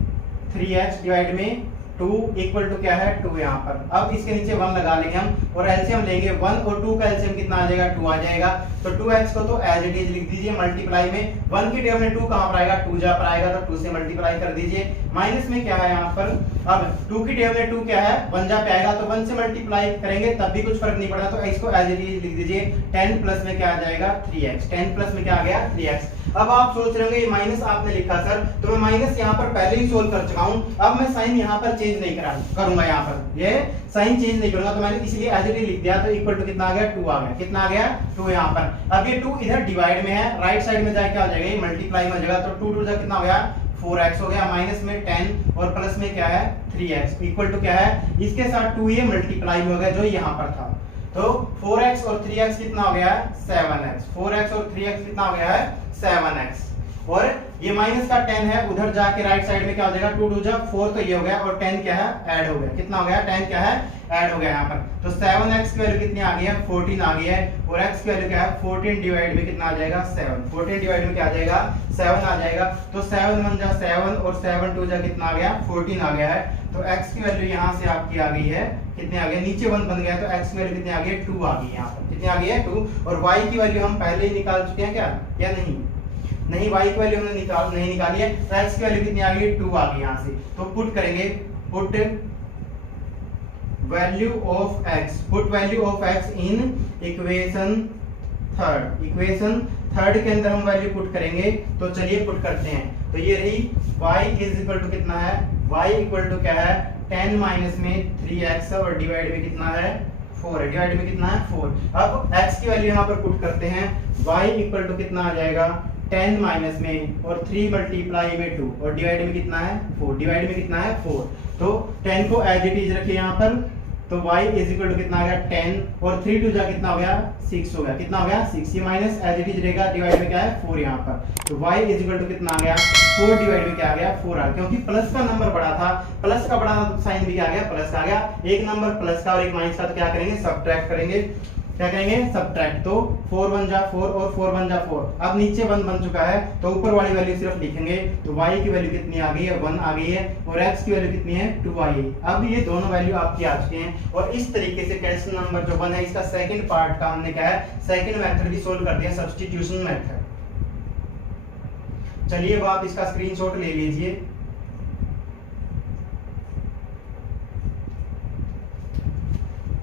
3x डिवाइड में 2 इक्वल टू क्या है 2 यहाँ पर। अब इसके नीचे 1 लगा लेंगे हम और एलसीएम लेंगे। 1 और 2 का एलसीएम कितना आ जाएगा 2 आ जाएगा। तो 2x को तो एज इट इज लिख दीजिए मल्टीप्लाई में। 1 की टर्म में 2 कहां पर आएगा 2 जा पर आएगा तो 2 से मल्टीप्लाई कर दीजिए। माइनस में क्या है यहाँ पर अब 2 की टर्म में 2 क्या है 1 जा पे आएगा तो 1 से मल्टीप्लाई करेंगे तब भी कुछ फर्क नहीं पड़ता। तो इसको एज इट इज लिख दीजिए। 10 प्लस में क्या आ जाएगा 3x। 10 प्लस में क्या आ गया 3x। अब आप सोच रहे होंगे ये माइनस आपने लिखा सर, तो मैं माइनस यहाँ पर पहले ही सोल्व कर चुका हूँ। अब मैं साइन यहाँ पर चेंज नहीं करूंगा, यहाँ पर ये साइन चेंज नहीं करूंगा। तो मैंने इसलिए एज इट इज लिख दिया। तो इक्वल टू कितना आ गया 2 आ गया। कितना आ गया 2 यहाँ पर। अब ये 2 इधर डिवाइड में है, राइट साइड में जाके क्या हो जाएगा ये मल्टीप्लाई में हो जाएगा। तो 2 2 जा कितना हो गया 4x हो गया। माइनस में 10 और प्लस में क्या है 3x इक्वल टू क्या है इसके साथ 2 ये मल्टीप्लाई में हो गया जो यहाँ पर था। तो 4x और 3x कितना हो गया है 7x। 4x और 3x कितना हो गया है 7x। और ये माइनस का 10 है उधर जाके राइट साइड में क्या हो जाएगा 2 2 जा 4 तो ये हो गया और 10 क्या है ऐड हो गया। कितना हो गया 10 क्या है ऐड हो गया यहाँ पर। तो 7x की वैल्यू कितनी आ गई है 14 आ गई है और x की वैल्यू क्या है 14 डिवाइड में कितना आ जाएगा 7। 14 डिवाइड में क्या आ जाएगा 7 आ जाएगा। तो 7 1 जा 7 और 7 2 जा कितना आ गया 14 आ गया है। तो x की वैल्यू यहाँ से आपकी आ गई है कितनी आ गई नीचे 1 बन गया। तो x की वैल्यू कितनी आ गई 2 आ गई यहाँ पर। कितनी आ गई है 2। और y की वैल्यू हम पहले ही निकाल चुके हैं क्या या नहीं y की वैल्यू हमने नहीं निकाली है। तो x की वैल्यू कितनी आ गई 2 आ गई यहाँ से। तो पुट करेंगे put value of x, put value of x in equation third. Equation third के अंदर हम वैल्यू पुट करेंगे। तो चलिए पुट करते हैं। तो ये रही y इज इक्वल टू कितना है y इक्वल टू क्या है 10 माइनस में 3x और डिवाइड में कितना है 4 है। डिवाइड में कितना है 4। अब x की वैल्यू यहाँ पर पुट करते हैं। y इक्वल टू कितना आ जाएगा 10 माइनस में और 3 मल्टीप्लाई में 2 और डिवाइड में कितना है 4। डिवाइड में कितना है 4। तो 10 को एज इट इज रखिए यहाँ पर। तो y इज इक्वल टू कितना आ गया 10 और 3 2 जा कितना हो गया 6 हो गया। कितना हो गया 6। ये माइनस एज इट इज रहेगा। डिवाइड में क्या है 4 यहाँ पर। तो y इज इक्वल टू कितना आ गया 4 डिवाइड में क्या आ गया 4 आ गया। क्योंकि प्लस का नंबर बड़ा था, प्लस का बड़ा साइन भी क्या आ गया प्लस का आ गया। एक नंबर प्लस का और एक माइनस का तो क्या करेंगे सब्ट्रैक्ट करेंगे। क्या करेंगे सब्ट्रैक्ट। तो 4 1 जा 4 और 4 1 जा 4। अब नीचे 1 बन चुका है तो ऊपर वाली वैल्यू सिर्फ लिखेंगे। तो y की वैल्यू कितनी आ गई है 1 आ गई है और x की वैल्यू कितनी है 2 आई है। अब ये दोनों वैल्यू आपकी आ चुके हैं। और इस तरीके से क्वेश्चन नंबर जो 1 है इसका सेकंड पार्ट का हमने क्या है सेकंड मेथड भी सोल्व कर दिया, सब्स्टिट्यूशन मेथड। चलिए अब आप इसका स्क्रीनशॉट ले लीजिए।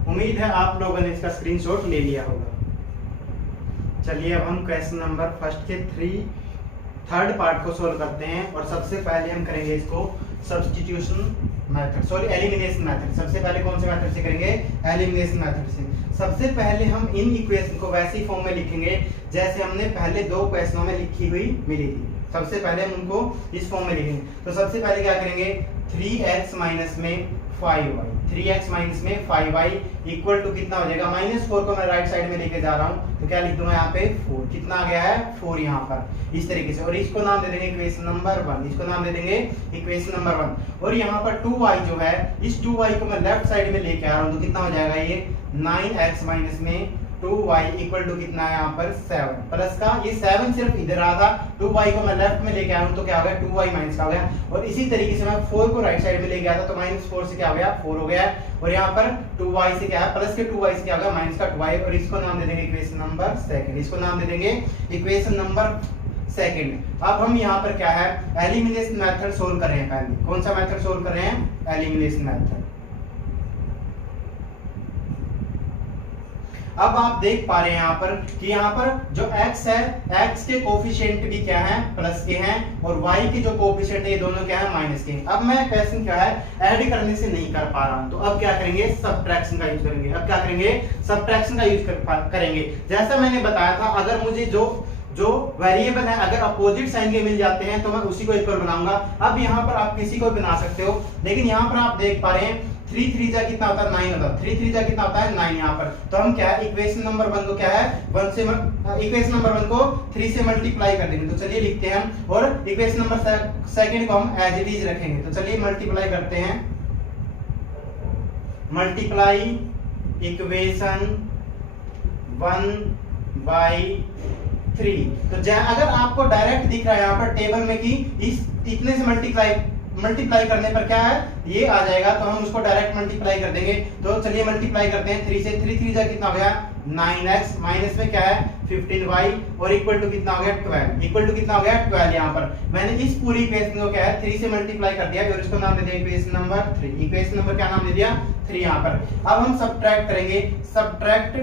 उम्मीद है आप लोगों ने इसका स्क्रीनशॉट ले लिया होगा। चलिए अब हम क्वेश्चन नंबर फर्स्ट के 3 थर्ड पार्ट को सोल्व करते हैं और सबसे पहले हम करेंगे इसको substitution method, sorry elimination method. सबसे पहले कौन से मेथड से करेंगे? एलिमिनेशन मेथड से। सबसे पहले हम इन इक्वेशन को वैसी फॉर्म में लिखेंगे जैसे हमने पहले दो क्वेश्चनों में लिखी हुई मिली थी। सबसे पहले हम उनको इस फॉर्म में लिखेंगे। तो सबसे पहले क्या करेंगे? 3x माइनस में 5y, 3x माइनस में 5y इक्वल टू कितना हो जाएगा? -4 को मैं राइट साइड में लेके जा रहा हूँ तो क्या लिख दूंगा यहाँ पे 4। कितना आ गया है? 4 यहाँ पर इस तरीके से। और इसको नाम दे देंगे इक्वेशन नंबर 1, इसको नाम दे देंगे इक्वेशन नंबर 1। और यहाँ पर 2y जो है, इस 2y को मैं लेफ्ट साइड में लेके आ रहा हूँ तो कितना हो जाएगा? ये 9x माइनस में 2y इक्वल टू कितना है यहाँ पर? 7 प्लस का, ये 7 सिर्फ इधर आ था, 2y को मैं लेफ्ट में लेके आया हूँ तो क्या हो गया? 2y माइनस का हो गया। और इसी तरीके से मैं 4 को राइट साइड में लेके आया था तो -4 से क्या हो गया? 4 हो गया। और यहाँ पर 2y से क्या है? प्लस के 2y से क्या हो गया? माइनस का 2y। और इसको नाम दे देंगे इक्वेशन नंबर 2, इसको नाम दे देंगे इक्वेशन नंबर 2। अब हम यहाँ पर क्या है? एलिमिनेशन मेथड सोल्व कर रहे हैं। पहले कौन सा मेथड सोल्व कर रहे हैं? Elimination method. अब आप देख पा रहे हैं यहाँ पर कि यहाँ पर जो x है, x के कोफिशिएंट भी क्या है? प्लस के हैं, और y के जो कोफिशिएंट है ये दोनों क्या है? माइनस के। अब मैं क्वेश्चन क्या है? ऐड करने से नहीं कर पा रहा हूं तो अब क्या करेंगे? सब्ट्रैक्शन का यूज करेंगे। अब क्या करेंगे? सब्ट्रैक्शन का यूज करेंगे। जैसा मैंने बताया था, अगर मुझे जो वेरिएबल है अगर अपोजिट साइन के मिल जाते हैं तो मैं उसी को इक्वल बनाऊंगा। अब यहाँ पर आप किसी को बना सकते हो, लेकिन यहाँ पर आप देख पा रहे हैं 3 3 जा कितना होता है? 9 होता है। 3 3 जा कितना होता है? 9 यहाँ पर। तो हम क्या है? इक्वेशन नंबर 1 को क्या है? इक्वेशन नंबर 1 को 3 से मल्टीप्लाई कर देंगे। तो चलिए लिखते हैं हम, और इक्वेशन नंबर 2 को हम एज इट इज रखेंगे। तो चलिए मल्टीप्लाई करते हैं। Multiply equation 1 by 3। तो अगर आपको डायरेक्ट दिख रहा है यहाँ पर टेबल में कि इतने से मल्टीप्लाई करने पर क्या है? ये आ जाएगा, तो हम उसको डायरेक्ट मल्टीप्लाई कर देंगे। तो चलिए मल्टीप्लाई करते हैं 3 से। 3 3 जा कितना हो गया? 9x माइनस में क्या है? 15y और इक्वल टू कितना हो गया? 12। इक्वल टू कितना हो गया? 12। यहाँ पर मैंने इस पूरी इक्वेशन को क्या है? 3 से मल्टीप्लाई कर दिया और इसको नाम दे दिया इक्वेशन नंबर 3। इक्वेशन नंबर क्या नाम दे दिया? 3 यहाँ पर। अब हम सब्ट्रैक्ट करेंगे। Subtract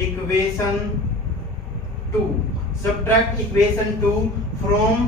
equation 2, subtract equation 2 from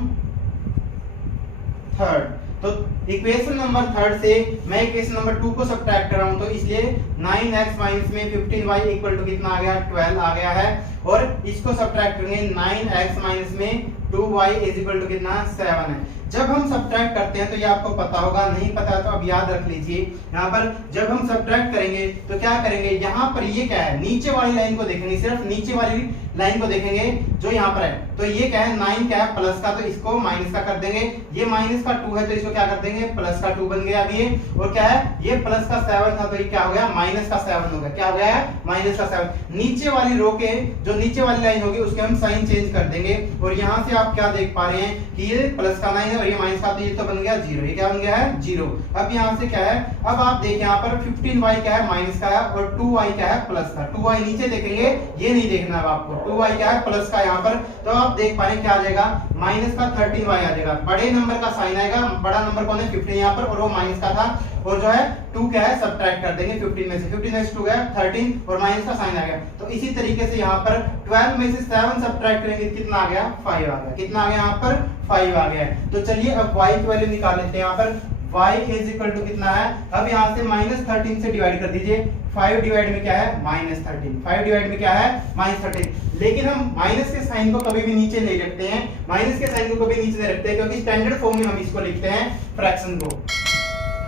third. तो इक्वेशन नंबर 3 से मैं इक्वेशन नंबर 2 को सब्ट्रैक्ट कर रहा हूं तो इसलिए 9x माइनस में 15y इक्वल टू कितना आ गया? 12 आ गया है। और इसको सब्ट्रैक्ट करेंगे 9x माइनस में 2y इज इक्वल टू कितना? 7 है। जब हम सब्ट्रैक्ट करते हैं तो ये आपको पता होगा, नहीं पता तो अब याद रख लीजिए। यहाँ पर जब हम सब्ट्रैक्ट करेंगे तो क्या करेंगे? यहाँ पर ये क्या है? नीचे वाली लाइन को देखेंगे, सिर्फ नीचे वाली लाइन को देखेंगे जो यहाँ पर है। तो ये क्या है? 9 क्या है? प्लस का, तो इसको माइनस का कर देंगे। ये माइनस का 2 है तो इसको क्या कर देंगे? प्लस का 2 बन गया अब ये। और क्या है? ये प्लस का 7 था तो ये क्या हो गया? माइनस का 7 हो गया। क्या हो गया है? माइनस का 7। नीचे वाली रो के जो नीचे वाली लाइन होगी उसके हम साइन चेंज कर देंगे। और यहाँ से आप क्या देख पा रहे हैं कि ये प्लस का 9 है और ये माइनस का, तो ये तो बन गया 0। ये क्या बन गया है? 0। अब यहाँ से क्या है? अब आप देखिए यहाँ पर 15y क्या है? माइनस का है और 2y क्या है? प्लस का। 2y नीचे देखेंगे, ये नहीं देखना है आपको। 2y क्या है? प्लस का यहाँ पर। तो आप देख पा रहे हैं क्या आ जाएगा? माइनस का 13y आ जाएगा। बड़े नंबर का साइन आएगा। बड़ा नंबर कौन है? 15 यहाँ पर, और वो माइनस का था। और जो है 2 क्या है? सब्ट्रैक्ट कर देंगे 15 में से। 15 में से 2 गया 13 और माइनस का साइन आ गया। तो इसी तरीके से यहाँ पर 12 में से 7 सब्ट्रैक्ट करेंगे, कितना आ गया? 5 आ गया। कितना आ गया यहाँ पर? 5 आ गया है। तो चलिए अब y की वैल्यू निकाल लेते हैं। यहाँ पर y इज इक्वल टू कितना है? अब यहाँ से -13 से डिवाइड कर दीजिए। 5 डिवाइड में क्या है? -13। 5 डिवाइड में क्या है? -13। लेकिन हम माइनस के साइन को कभी भी नीचे नहीं रखते हैं। माइनस के साइन को कभी नीचे नहीं रखते हैं क्योंकि स्टैंडर्ड फॉर्म में हम इसको लिखते हैं फ्रैक्शन को।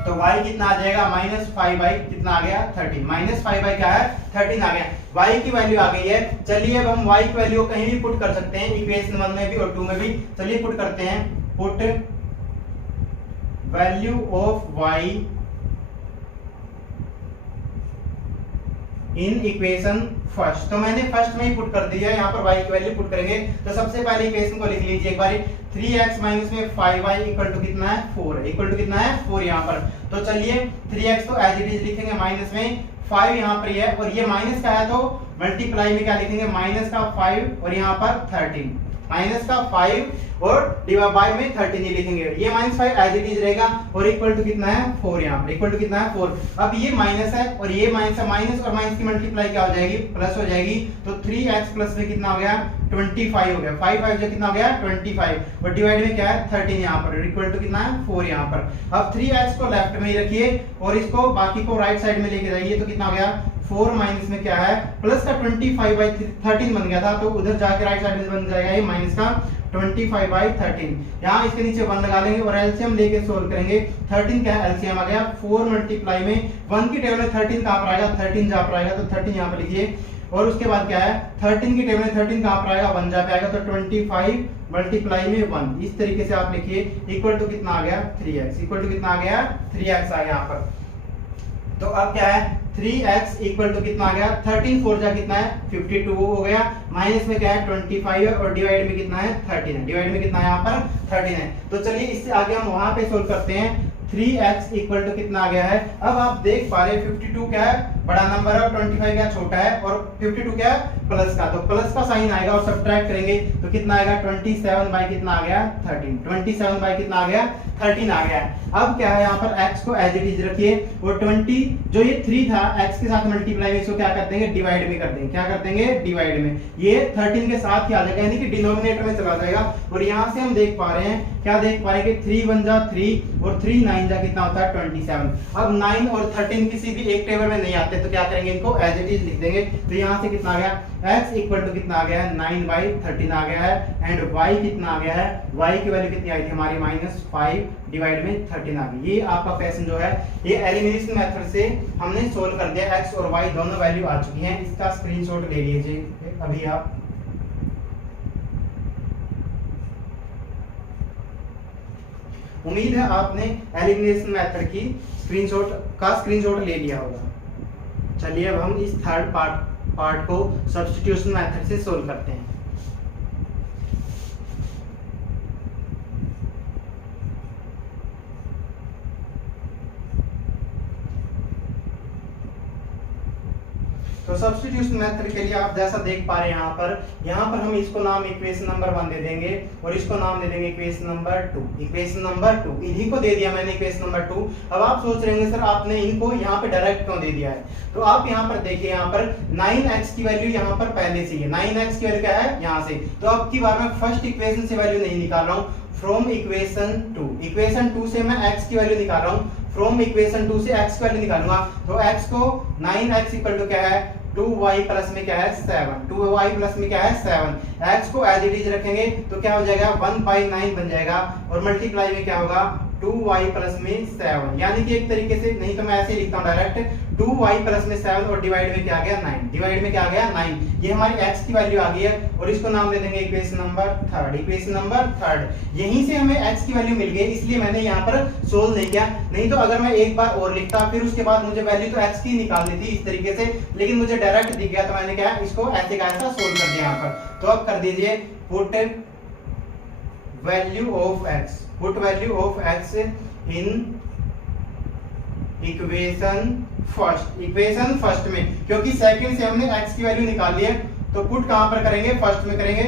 तो y कितना आ जाएगा? -5 कितना आ गया? 13। -5 क्या है? 13 आ गया। y की वैल्यू आ गई है। चलिए अब हम y की वैल्यू को कहीं भी पुट कर सकते हैं, इक्वेशन 1 में भी और 2 में भी। चलिए पुट करते हैं। Put value of y in equation first. तो मैंने फर्स्ट में ही पुट कर दिया। यहाँ पर y की वैल्यू पुट करेंगे तो सबसे पहले इक्वेशन को लिख लीजिए एक बार। 3x माइनस में 5y इक्वल टू कितना है? 4 है। इक्वल टू कितना है? 4 यहाँ पर। तो चलिए 3x को एज इट इज लिखेंगे, माइनस में 5 यहाँ पर है और ये माइनस का है तो मल्टीप्लाई में क्या लिखेंगे? माइनस का 5 और यहाँ पर 13। माइनस का 5 और डिवाइड बाय में 13 ये लिखेंगे, ये -5 एज इट इज रहेगा और इक्वल टू कितना है 4, यहाँ पर इक्वल टू कितना है 4। अब ये माइनस है और ये माइनस है, माइनस और माइनस की मल्टीप्लाई क्या हो जाएगी, प्लस हो जाएगी। तो 3x प्लस में कितना हो गया 25 हो गया, 5 5 जो कितना हो गया 25 और डिवाइड में क्या है 13 यहाँ पर, इक्वल टू कितना है 4 यहाँ पर। अब 3x को लेफ्ट में ही रखिए और इसको बाकी को राइट साइड में लेके जाइए, तो कितना हो गया 4 माइनस में क्या है प्लस का 25/13 बन गया था, तो उधर जाके राइट साइड में बन जाएगा ये माइनस का 25/13। यहाँ इसके नीचे 1 लगा लेंगे और एलसीएम लेके सोल्व करेंगे। 13 क्या है एलसीएम आ गया 4 मल्टीप्लाई में 1 की टेबल में 13 कहाँ पर आएगा, 13 जहाँ पर आएगा तो 13 यहाँ पर लिखिए। और उसके बाद क्या है 13 की टेबल में 13 कहाँ पर आएगा 1 जहाँ पे आएगा, तो 25 मल्टीप्लाई में 1, इस तरीके से आप लिखिए। इक्वल टू कितना आ गया 3x, इक्वल टू कितना आ गया 3x आ गया यहाँ पर। तो अब क्या है 3x इक्वल टू कितना आ गया 13 4 जा कितना है 52 हो गया, माइनस में क्या है 25 है और डिवाइड में कितना है 13 है, डिवाइड में कितना है यहाँ पर 13 है। तो चलिए इससे आगे हम वहां पे सोल्व करते हैं। 3x इक्वल टू कितना आ गया है, अब आप देख पा रहे हैं 52 क्या है बड़ा नंबर है और 25 क्या छोटा है और 52 क्या है प्लस का, तो प्लस का साइन आएगा और सब्ट्रैक्ट करेंगे तो कितना आएगा 27 बाई कितना आ गया 13, 27 बाई कितना आ गया 13 आ गया। अब क्या है यहाँ पर x को एज इट इज रखिए और 20 जो ये 3 था x के साथ मल्टीप्लाई में इसको क्या कर देंगे डिवाइड में कर देंगे, क्या कर देंगे डिवाइड में, ये 13 के साथ ही आ जाएगा यानी कि डिनोमिनेटर में चला जाएगा। और यहाँ से हम देख पा रहे हैं क्या देख पा रहे हैं कि 3 1 जा 3 और 3 9 जा कितना होता है 27। अब 9 और 13 किसी भी एक टेबल में नहीं आते तो क्या करेंगे इनको एज इट इज लिख देंगे। तो यहाँ से कितना आ गया x इक्वल टू कितना आ गया है 9/13 आ गया है एंड y कितना आ गया है, y की वैल्यू कितनी आई थी हमारी -5 डिवाइड में 13 आ गई। ये आपका क्वेश्चन जो है ये एलिमिनेशन मेथड से हमने सोल्व कर दिया, x और y दोनों वैल्यू आ चुकी हैं। इसका स्क्रीनशॉट ले लीजिए अभी आप। उम्मीद है आपने एलिमिनेशन मेथड की स्क्रीनशॉट ले लिया होगा। चलिए अब हम इस थर्ड पार्ट को सब्स्टिट्यूशन मेथड से सोल्व करते हैं। तो सब्स्टिट्यूशन मेथड के लिए आप जैसा देख पा रहे हैं यहाँ पर हम इसको नाम इक्वेशन नंबर 1 दे देंगे और इसको नाम दे देंगे इक्वेशन नंबर 2, इक्वेशन नंबर 2 इन्हीं को दे दिया मैंने इक्वेशन नंबर 2। अब आप सोच रहे होंगे सर आपने इनको यहाँ पे डायरेक्ट क्यों दे दिया है, तो आप यहाँ पर देखिए यहाँ पर 9x की वैल्यू यहाँ पर पहले से है, 9x की वैल्यू क्या है यहाँ से, तो अब की बार मैं फर्स्ट इक्वेशन से वैल्यू नहीं निकाल रहा हूँ, फ्रॉम इक्वेशन 2 से मैं x की वैल्यू निकाल रहा हूँ, फ्रॉम इक्वेशन 2 से x की वैल्यू निकालूंगा। तो x को 9x इक्वल टू क्या है 2y प्लस में क्या है 7, 2y प्लस में क्या है 7, x को एज इट इज रखेंगे तो क्या हो जाएगा 1/9 बन जाएगा और मल्टीप्लाई में क्या होगा 2y प्लस में 7, यानी कि एक तरीके से नहीं तो मैं ऐसे ही लिखता हूँ डायरेक्ट 2y प्लस में 7 और डिवाइड में क्या आ गया 9, डिवाइड में क्या आ गया 9। ये हमारी x की वैल्यू आ गई है और इसको नाम दे देंगे इक्वेशन नंबर 3, इक्वेशन नंबर 3। यहीं से हमें x की वैल्यू मिल गई इसलिए मैंने यहाँ पर सोल्व नहीं किया, नहीं तो अगर मैं एक बार और लिखता फिर उसके बाद मुझे वैल्यू तो x की निकालनी थी इस तरीके से, लेकिन मुझे डायरेक्ट दिख गया तो मैंने क्या इसको ऐसे का ऐसा सोल्व कर दिया यहाँ पर। तो अब कर दीजिए put value of x in equation first में, क्योंकि सेकंड से हमने x की वैल्यू निकाल ली है तो पुट कहां पर करेंगे फर्स्ट में करेंगे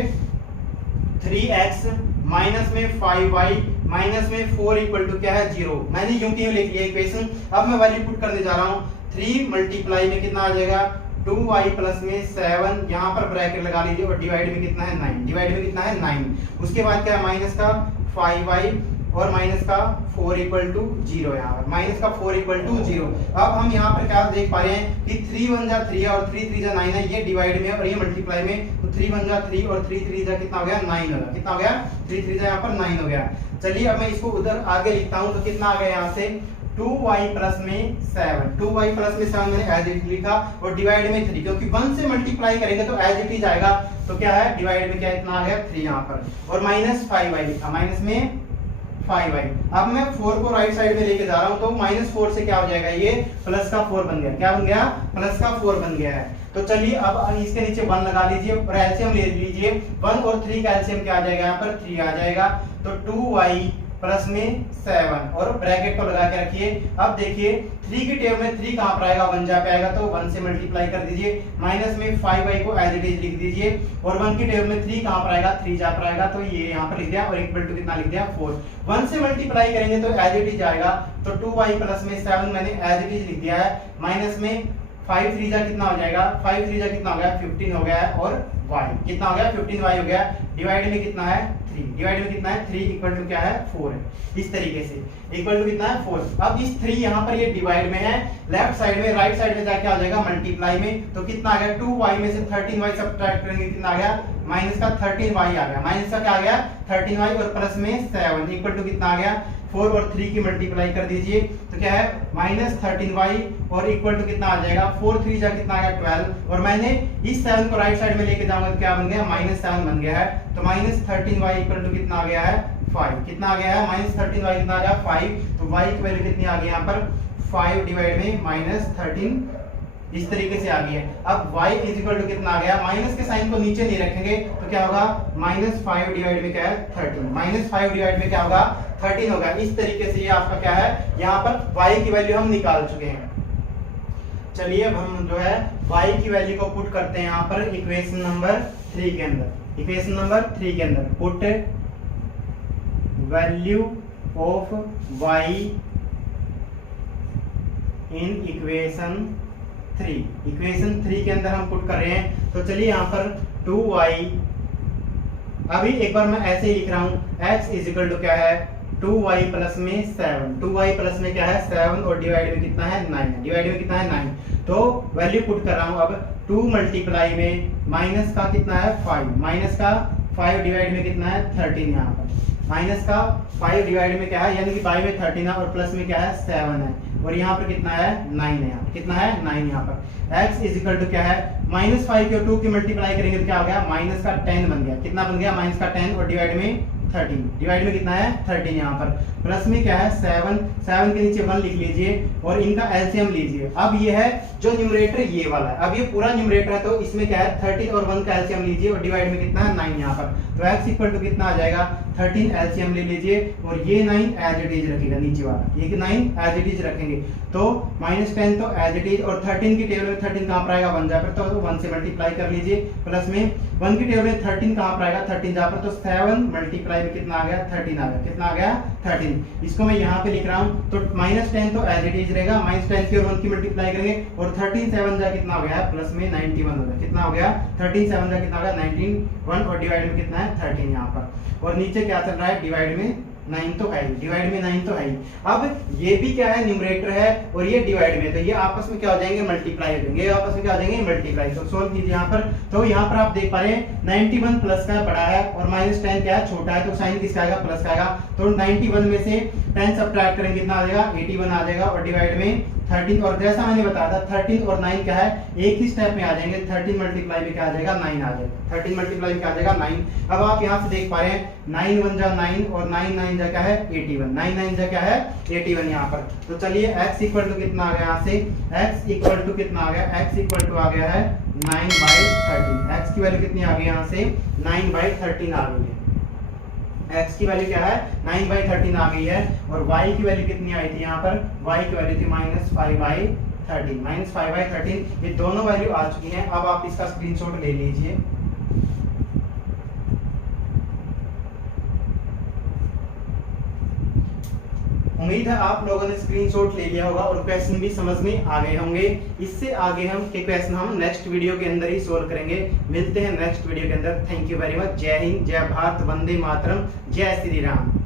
3x माइनस में 5y माइनस में 4 इक्वल टू क्या है 0, मैंने यूं की लिख लिया इक्वेशन। अब मैं वैल्यू पुट करने जा रहा हूं 3 मल्टीप्लाई में कितना आ जाएगा 2y प्लस में 7, यहाँ पर ब्रैकेट लगा लीजिए और डिवाइड में कितना है 9, डिवाइड में कितना है 9। उसके बाद क्या माइनस का 5y और माइनस का 4 इक्वल टू 0, यहाँ पर माइनस का 4 इक्वल टू 0। अब हम यहाँ पर क्या देख पा रहे हैं कि 3 1 जा 3 है और 3 3 जा 9 है, ये डिवाइड में और ये मल्टीप्लाई में, तो 3 1 जा 3 और 3 3 जा कितना हो गया 9 हो गया, कितना हो गया 3 3 जा यहाँ पर 9 हो गया। चलिए अब मैं इसको उधर आगे लिखता हूँ तो कितना आ गया यहाँ से 2y प्लस में 7, 2y प्लस में 7 मैंने एज इट लिखा और डिवाइड में 3, क्योंकि 1 से मल्टीप्लाई करेंगे तो एज इट इज आएगा, तो क्या है डिवाइड में क्या इतना आ गया 3 यहाँ पर और माइनस 5y लिखा, माइनस में 5y। अब मैं 4 को राइट साइड में लेके जा रहा हूं तो -4 से क्या हो जाएगा ये प्लस का 4 बन गया, क्या बन गया प्लस का 4 बन गया है। तो चलिए अब इसके नीचे 1 लगा लीजिए और एलसीएम ले लीजिए, 1 और 3 का एलसीएम क्या आ जाएगा यहाँ पर 3 आ जाएगा, तो 2y प्लस में 7 और ब्रैकेट को लगा के रखिए। अब देखिए 3 की टेबल में 3 कहां पर आएगा, 1 जा पे आएगा, तो 1 से मल्टीप्लाई कर दीजिए। माइनस में 5y को एज इट इज लिख दीजिए और 1 की टेबल में 3 कहां पर आएगा, 3 जा पर आएगा, तो ये यहां पर लिख दिया और इक्वल टू कितना लिख दिया 4। 1 से मल्टीप्लाई करेंगे तो एज इट इज आएगा, तो 2y प्लस में 7 मैंने एज इट इज लिख दिया है। माइनस में 5 3 जा कितना हो जाएगा, 5 3 जा कितना हो गया 15 हो गया है और y कितना हो गया 15y हो गया। डिवाइड में कितना है 3, डिवाइड में कितना है 3 इक्वल टू क्या है 4 है। इस तरीके से इक्वल टू कितना है 4। अब इस 3 यहाँ पर ये डिवाइड में है, लेफ्ट साइड में राइट साइड में जाके आ जाएगा मल्टीप्लाई में, तो कितना आ गया 2y में से 13y सब्ट्रैक्ट करेंगे कितना आ गया माइनस का 13y आ गया। माइनस का क्या आ गया 13y और प्लस में 7 इक्वल टू कितना आ गया 4 और 3 की मल्टीप्लाई कर दीजिए तो क्या है माइनस 13y और इक्वल टू कितना आ जाएगा 4 3 जा कितना आ गया 12 और मैंने इस 7 को राइट साइड में लेके जाऊंगा तो क्या बन गया माइनस 7 बन गया है। तो माइनस 13y इक्वल टू कितना आ गया है 5। कितना आ गया है माइनस 13y कितना आ गया 5। तो y की वैल्यू कितनी आ गई यहाँ पर 5 डिवाइड में माइनस 13 इस तरीके से आ गई है। अब y इज इक्वल टू कितना आ गया, माइनस के साइन को नीचे नहीं रखेंगे तो क्या होगा माइनस 5 डिवाइड में क्या है 13। माइनस 5 डिवाइड में क्या होगा 13 होगा। इस तरीके से ये आपका क्या है यहाँ पर y की वैल्यू हम निकाल चुके हैं। चलिए अब हम जो है y की वैल्यू को पुट करते हैं यहाँ पर इक्वेशन नंबर 3 के अंदर। इक्वेशन नंबर 3 के अंदर put value of y in equation 3। Equation 3 के अंदर हम पुट कर रहे हैं। तो चलिए यहाँ पर 2y, अभी एक बार मैं ऐसे ही लिख रहा हूँ, x इज इक्वल टू क्या है 2y प्लस में 7। 2y प्लस में क्या है 7 और डिवाइड में कितना है 9। डिवाइड में कितना है 9। तो वैल्यू पुट कर रहा हूँ अब 2 मल्टीप्लाई में माइनस का कितना है 5, माइनस का 5 डिवाइड में कितना है 13 यहाँ पर, माइनस का 5 डिवाइड में क्या है यानी कि बाई में 13 है और प्लस में क्या है 7 है और यहाँ पर कितना है 9 है। यहाँ पर कितना है 9 यहाँ पर। x इज इक्वल टू क्या है माइनस 5 के 2 की मल्टीप्लाई करेंगे तो क्या हो गया माइनस का 10 बन गया। कितना बन गया माइनस का 10 और डिवाइड में 13। डिवाइड में कितना है 13 यहाँ पर, प्लस में क्या है 7 के नीचे 1 लिख लीजिए और इनका एलसीएम लीजिए। अब ये है जो न्यूमरेटर ये वाला है, अब ये पूरा न्यूमरेटर है तो इसमें क्या है 13 और 1 का एलसीएम लीजिए और डिवाइड में कितना है 9 यहाँ पर। तो x इक्वल टू कितना आ जाएगा 13 एलसीएम ले लीजिए और ये 9 एज इट इज रखेगा नीचे वाला, ये 9 एज इट इज रखेंगे तो माइनस 10 तो एज इट इज और 13 की टेबल में 13 कहां पर आएगा 1 जा पर, तो 1 से मल्टीप्लाई कर लीजिए। प्लस में 1 की टेबल में 13 कहां पर आएगा 13 जा पर, तो 7 मल्टीप्लाई में कितना आ गया 13 आ गया। कितना आ गया 13। इसको मैं यहाँ पे लिख रहा हूँ तो माइनस 10 तो एज इट इज रहेगा, माइनस 10 की और 1 की मल्टीप्लाई करेंगे और 13 7 जा कितना हो गया प्लस में 91 हो गया। कितना हो गया 13 7 जा कितना हो गया 91 और डिवाइड में कितना है 13 यहाँ पर और नीचे क्या चल रहा है डिवाइड में 9 तो है ही, डिवाइड में 9 तो है ही। अब ये भी क्या है न्यूमरेटर है और ये डिवाइड में, तो ये आपस में क्या हो जाएंगे मल्टीप्लाई हो जाएंगे, ये आपस में क्या हो जाएंगे मल्टीप्लाई। तो सोल्व कीजिए यहाँ पर। तो यहाँ पर आप देख पा रहे हैं 91 प्लस का बड़ा है और माइनस 10 क्या है छोटा है, तो साइन किसका आएगा प्लस का आएगा। तो 91 में से 10 सब्ट्रैक्ट करेंगे कितना आ जाएगा 81 आ जाएगा और डिवाइड में 13 और जैसा मैंने बताया था 13 और 9 क्या है एक ही स्टेप में आ जाएंगे। 13 मल्टीप्लाई में क्या आ जाएगा 9 आ जाएगा। 13 मल्टीप्लाई में क्या आ जाएगा 9। अब आप यहाँ से देख पा रहे हैं 9 1 जा 9 और 9 9 जा क्या है 81, 9 9 जा क्या है 81 यहाँ पर। तो चलिए x इक्वल टू कितना आ गया यहाँ से, x इक्वल टू कितना आ गया, x इक्वल टू आ गया है 9/13। x की वैल्यू कितनी आ गई यहाँ से 9/13 आ गई है। x की वैल्यू क्या है 9/13 आ गई है और y की वैल्यू कितनी आई थी यहाँ पर, y की वैल्यू थी -5/13। -5/13 ये दोनों वैल्यू आ चुकी हैं। अब आप इसका स्क्रीनशॉट ले लीजिए। उम्मीद है आप लोगों ने स्क्रीनशॉट ले लिया होगा और क्वेश्चन भी समझ में आ गए होंगे। इससे आगे हम के क्वेश्चन हम नेक्स्ट वीडियो के अंदर ही सोल्व करेंगे। मिलते हैं नेक्स्ट वीडियो के अंदर। Thank you very much. जय हिंद, जय भारत, वंदे मातरम, जय श्री राम।